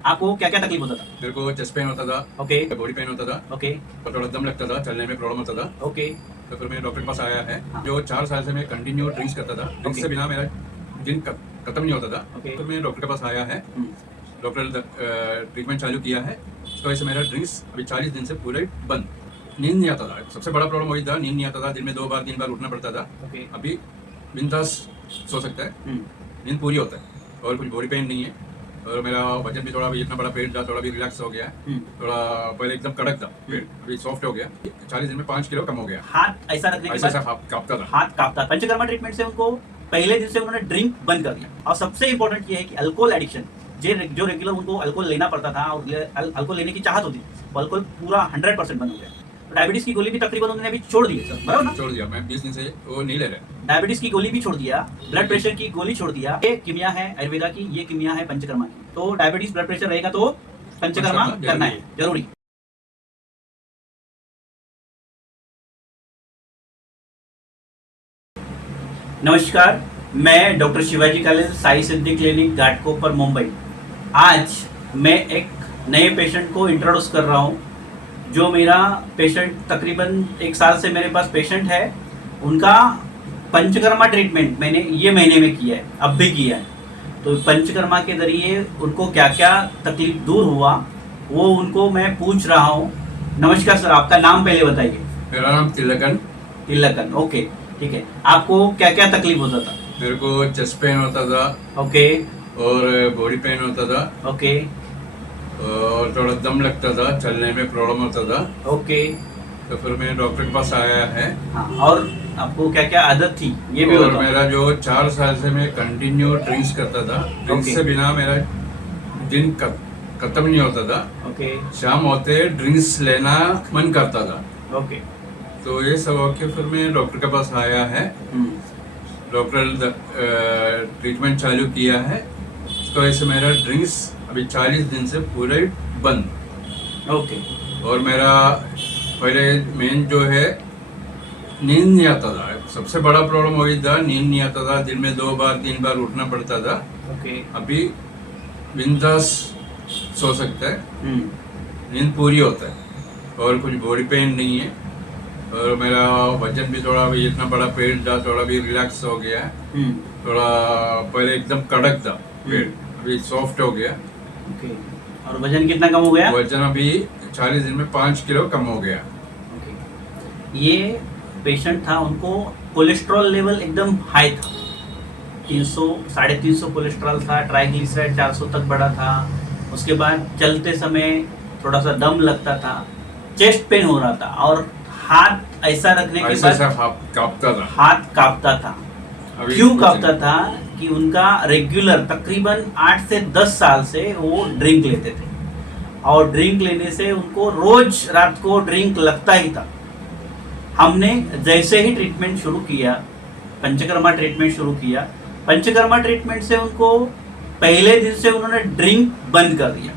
आपको क्या क्या तकलीफ होता था? मेरे को चेस्ट पेन होता था, ओके बॉडी पेन होता था, ओके और थोड़ा दम लगता था, चलने में प्रॉब्लम होता था। ओके तो फिर मैं डॉक्टर के पास आया है। हाँ। जो 4 साल से मैं कंटिन्यू ड्रिंक्स करता था, ड्रिंक्स ओके से बिना मेरा दिन खत्म नहीं होता था। ओके तो मैं डॉक्टर के पास आया है। डॉक्टर ट्रीटमेंट चालू किया है। उसकी वजह से मेरा ड्रिंक्स अभी 40 दिन से पूरे बंद। नींद नहीं आता था, सबसे बड़ा प्रॉब्लम वही था, नींद नहीं आता था। दिन में 2 बार 3 बार उठना पड़ता था। ओके अभी बिंदास सो सकता है, नींद पूरी होता है, और कुछ बॉडी पेन नहीं है। और मेरा वजन भी थोड़ा भी इतना बड़ा पेट था, थोड़ा भी रिलैक्स हो गया है। थोड़ा पहले एकदम कड़क था पेट, अभी सॉफ्ट हो गया। 40 दिन में 5 किलो कम हो गया। हाथ ऐसा रखने के ऐसा बाद कांपता था। हाथ कांपता। पंचकर्मा ट्रीटमेंट से उनको पहले दिन से उन्होंने ड्रिंक बंद कर दिया। और सबसे इंपॉर्टेंट ये है कि अल्कोहल एडिक्शन जो रेगुलर उनको अल्कोहल लेना पड़ता था और अल्कोहल लेने की चाहत होती, वो अल्कोहल पूरा 100% बंद हो गया। डायबिटीज की गोली भी तकरीबन उन्होंने अभी छोड़ दी है सर, बराबर ना? छोड़ दिया, मैं 20 दिन से वो नहीं ले रहे। डायबिटीज की गोली भी छोड़ दिया, ब्लड प्रेशर की गोली छोड़ दिया। ये किमिया है आयुर्वेदा की, ये किमिया है पंचकर्मा की। तो डायबिटीज ब्लड प्रेशर रहेगा तो पंचकर्मा करना है जरूरी। नमस्कार, मैं डॉक्टर शिवाजी कालेज, साई सिद्धि क्लिनिक, घाटकोपर, मुंबई। आज मैं एक नए पेशेंट को इंट्रोड्यूस कर रहा हूँ। जो मेरा पेशेंट तकरीबन 1 साल से मेरे पास पेशेंट है, उनका पंचकर्मा ट्रीटमेंट मैंने ये महीने में किया है, अब भी किया है। तो पंचकर्मा के जरिए उनको क्या क्या तकलीफ दूर हुआ वो उनको मैं पूछ रहा हूँ। नमस्कार सर, आपका नाम पहले बताइए। मेरा नाम तिलकन। तिलकन, ओके, ठीक है। आपको क्या क्या तकलीफ होता था? मेरे को चेस्ट पेन होता था, ओके और बॉडी पेन होता था, ओके और थोड़ा दम लगता था, चलने में प्रॉब्लम होता था। ओके तो फिर मैं डॉक्टर के पास आया है। हाँ, और आपको क्या क्या आदत थी ये भी और बताओ। मेरा जो 4 साल से मैं कंटिन्यू ड्रिंक्स करता था, ड्रिंक्स Okay. से बिना मेरा दिन खत्म नहीं होता था। ओके शाम होते ड्रिंक्स लेना मन करता था। ओके तो ये सब होके फिर मैं डॉक्टर के पास आया है। डॉक्टर ट्रीटमेंट चालू किया है। उसकी वजह से मेरा ड्रिंक्स अभी 40 दिन से पूरे बंद। ओके और मेरा पहले मेन जो है, नींद नहीं आता था। सबसे बड़ा प्रॉब्लम वही था, नींद नहीं आता था। दिन में 2 बार 3 बार उठना पड़ता था। ओके अभी बिंदास सो सकता है, नींद पूरी होता है, और कुछ बॉडी पेन नहीं है। और मेरा वजन भी थोड़ा भी इतना बड़ा पेट था, थोड़ा भी रिलैक्स हो गया है। थोड़ा पहले एकदम कड़क था पेट, अभी सॉफ्ट हो गया। ओके और वजन कितना कम हो गया? वजन अभी 40 दिन में 5 किलो कम हो गया। ओके, ये पेशेंट था, उनको कोलेस्ट्रॉल लेवल एकदम हाई था, 300 350 कोलेस्ट्रॉल था, ट्राइग्लिसराइड 400 तक बढ़ा था। उसके बाद चलते समय थोड़ा सा दम लगता था, चेस्ट पेन हो रहा था, और हाथ ऐसा रखने के बाद कांपता था। हाथ कांपता था। क्यों कांपता था? कि उनका रेगुलर तकरीबन 8 से 10 साल से वो ड्रिंक लेते थे, और ड्रिंक लेने से उनको रोज रात को ड्रिंक लगता ही था। हमने जैसे ही ट्रीटमेंट शुरू किया, पंचकर्मा ट्रीटमेंट शुरू किया, पंचकर्मा ट्रीटमेंट से उनको पहले दिन से उन्होंने ड्रिंक बंद कर दिया।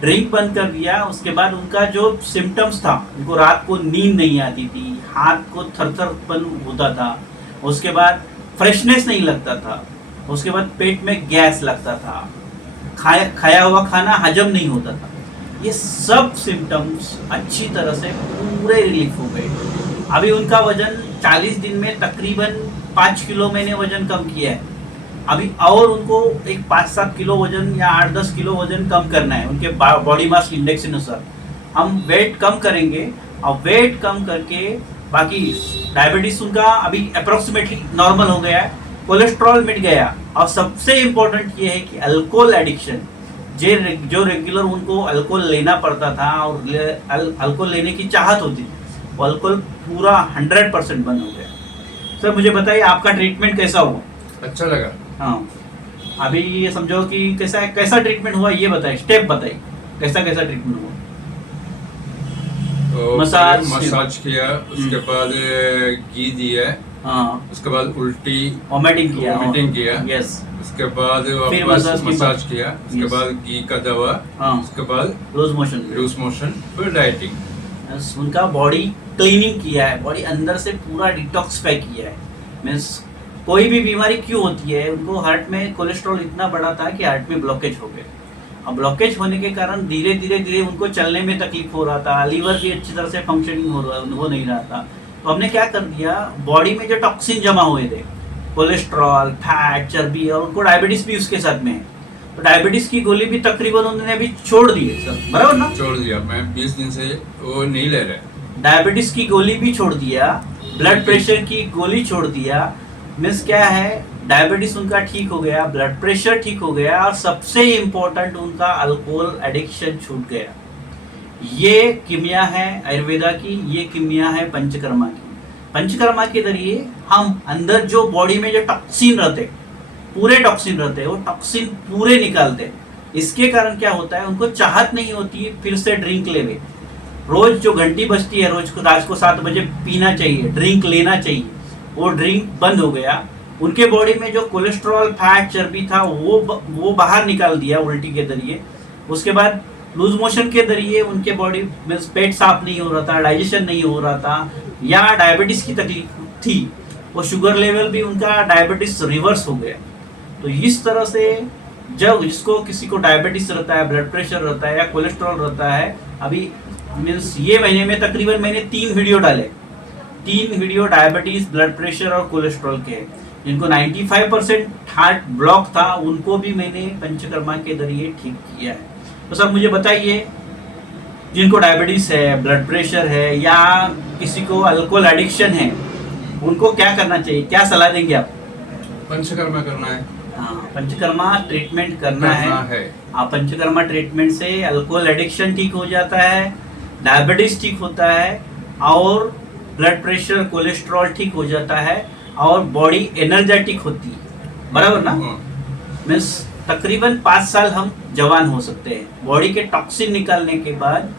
ड्रिंक बंद कर दिया, उसके बाद उनका जो सिम्टम्स था, उनको रात को नींद नहीं आती थी, हाथ को थरथरपन होता था, उसके बाद फ्रेशनेस नहीं लगता था, उसके बाद पेट में गैस लगता था, खाया हुआ खाना हजम नहीं होता था। ये सब सिम्टम्स अच्छी तरह से पूरे रिलीफ हो गए। अभी उनका वजन 40 दिन में तकरीबन 5 किलो मैंने वजन कम किया है। अभी और उनको एक 5-7 किलो वजन या 8-10 किलो वजन कम करना है। उनके बॉडी मास इंडेक्स के अनुसार हम वेट कम करेंगे, और वेट कम करके बाकी डायबिटीज उनका अभी अप्रोक्सीमेटली नॉर्मल हो गया है, कोलेस्ट्रॉल मिट गया, और सबसे इम्पोर्टेंट ये है कि अल्कोहल एडिक्शन जो रेगुलर उनको अल्कोहल लेना पड़ता था और अल्कोहल लेने की चाहत होती थी, वो अल्कोहल पूरा 100% बंद हो गया। सर मुझे बताइए, आपका ट्रीटमेंट कैसा हुआ? अच्छा लगा। हाँ, अभी ये समझो कि कैसा ट्रीटमेंट हुआ, ये बताइए, स्टेप बताइए, कैसा ट्रीटमेंट हुआ? तो मसाज किया, उसके बाद घी दिया, हाँ, उसके बाद उल्टी वॉमिटिंग किया, यस, उसके बाद फिर मसाज किया, उसके बाद घी का दवा, हाँ, उसके बाद लूज मोशन, फिर डाइटिंग। उनका बॉडी क्लीनिंग किया है, बॉडी अंदर से पूरा डिटॉक्सिफाई किया है। मीन्स कोई भी बीमारी क्यों होती है, उनको हार्ट में कोलेस्ट्रॉल इतना बड़ा था कि हार्ट में ब्लॉकेज हो गया, अब ब्लॉकेज होने के कारण धीरे धीरे धीरे उनको चलने में तकलीफ हो रहा था, लीवर भी अच्छी तरह से फंक्शनिंग हो नहीं रहा था। तो हमने क्या कर दिया, बॉडी में जो टॉक्सिन जमा हुए थे, कोलेस्ट्रॉल, फैट, चर्बी, और उनको डायबिटीज भी उसके साथ में है, तो डायबिटीज की गोली भी तकरीबन उन्होंने अभी छोड़ दी है सर, बराबर ना? छोड़ दिया, मैं 20 दिन से वो नहीं ले रहे। डायबिटीज की गोली भी छोड़ दिया, ब्लड प्रेशर की गोली छोड़ दिया। मीन्स क्या है, डायबिटीज उनका ठीक हो गया, ब्लड प्रेशर ठीक हो गया, और सबसे इम्पोर्टेंट उनका अल्कोहल एडिक्शन छूट गया। ये किमिया है आयुर्वेदा की, ये किमिया है पंचकर्मा की। पंचकर्मा के जरिए हम अंदर जो बॉडी में जो टॉक्सिन रहते, पूरे टॉक्सिन रहते, वो टॉक्सिन पूरे निकालते। इसके कारण क्या होता है, उनको चाहत नहीं होती फिर से ड्रिंक लेवे। रोज जो घंटी बजती है, रोज को रात को 7 बजे पीना चाहिए, ड्रिंक लेना चाहिए, वो ड्रिंक बंद हो गया। उनके बॉडी में जो कोलेस्ट्रॉल, फैट, चर्बी था वो बाहर निकाल दिया उल्टी के जरिए। उसके बाद लूज मोशन के जरिए उनके बॉडी में पेट साफ नहीं हो रहा था, डाइजेशन नहीं हो रहा था, या डायबिटीज की तकलीफ थी, वो शुगर लेवल भी उनका डायबिटीज रिवर्स हो गया। तो इस तरह से जब जिसको किसी को डायबिटीज रहता है, ब्लड प्रेशर रहता है, या कोलेस्ट्रॉल रहता है, अभी मीन्स ये महीने में तकरीबन मैंने 3 वीडियो डाले, 3 वीडियो डायबिटीज, ब्लड प्रेशर और कोलेस्ट्रॉल के। जिनको 95% हार्ट ब्लॉक था, उनको भी मैंने पंचकर्मा के जरिए ठीक किया है। तो सर मुझे बताइए, जिनको डायबिटीज है, ब्लड प्रेशर है, या किसी को अल्कोहल एडिक्शन है, उनको क्या करना चाहिए, क्या सलाह देंगे आप? पंचकर्मा करना है। हाँ, पंचकर्मा ट्रीटमेंट करना है। आप पंचकर्मा ट्रीटमेंट से अल्कोहल एडिक्शन ठीक हो जाता है, डायबिटीज ठीक होता है, और ब्लड प्रेशर, कोलेस्ट्रॉल ठीक हो जाता है, और बॉडी एनर्जेटिक होती है, बराबर ना? मीन्स तकरीबन 5 साल हम जवान हो सकते हैं। बॉडी के टॉक्सिन निकालने के बाद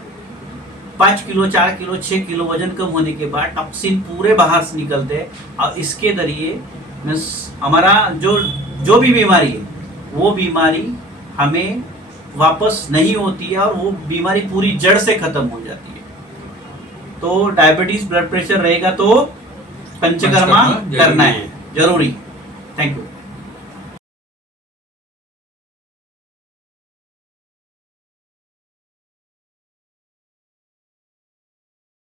5 किलो, 4 किलो, 6 किलो वजन कम होने के बाद टॉक्सिन पूरे बाहर से निकलते हैं, और इसके जरिए मीन्स हमारा जो भी बीमारी है, वो बीमारी हमें वापस नहीं होती है, और वो बीमारी पूरी जड़ से खत्म हो जाती है। तो डायबिटीज, ब्लड प्रेशर रहेगा तो पंचकर्मा करना है, जरूरी। Thank you.